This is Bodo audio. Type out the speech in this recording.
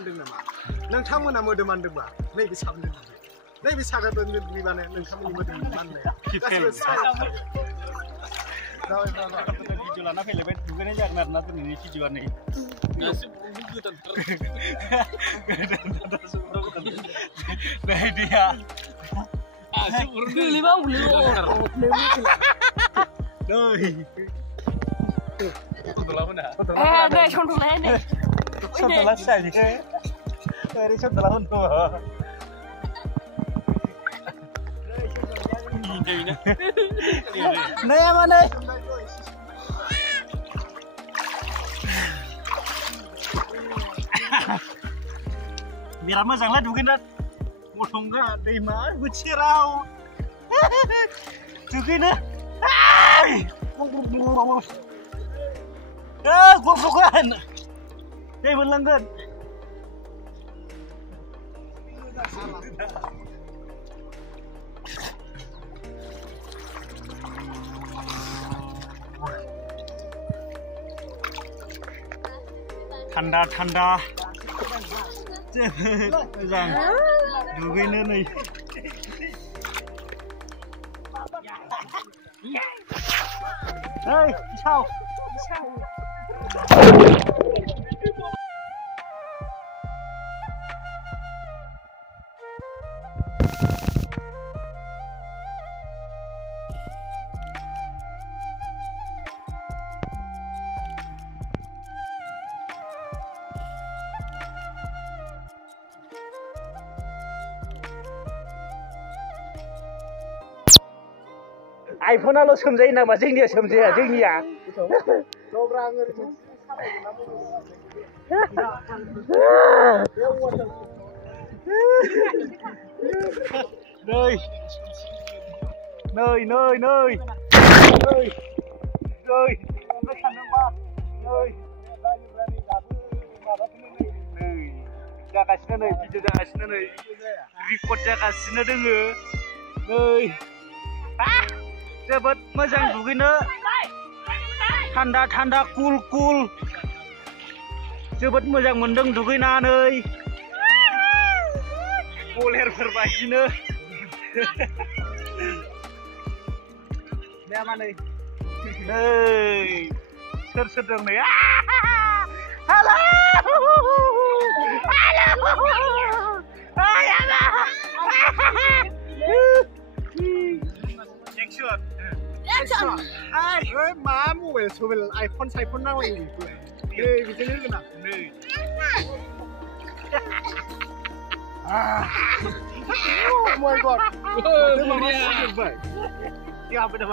होनदों नामा नोंथांमोना मोदोम मानदोंबा नैबे साबोनजों दुगै नैबे साबोनजों दुगैबानो नोंथांमोननि मोदोम माननाया गासिबो भिडिअ लाना फैलायबाय दुगैनाय जागोन आरोना दिनैनि भिडिअआ नै दैया biar moजां lah दुगैना गथंगा दैमा बोथिराव दुगैनो गथ'गोन दै मोनलांगोन थान्दा थान्दा मोजां दुगैनो नै Hey, chào. iPhone-आल' सोमजायो नामा जोंनिया सोमजाया जोंनिया जागासिनो नै भिडिअ जागासिनो नै रेकर्ड जागासिनो दोङो नै जोबोद मोजां दुगैनो थान्दा थान्दा कुल कुल जोबोद मोजां मोनदों दुगैनानै बलेरफोर बायदिनो मा नै सोर सोर दं नै hello Ôi má mua về số về iPhone nào vậy? Đây vì thế nữa nào. Đây. Oh my god. Thế mà nó tuyệt vời. Đi học bây giờ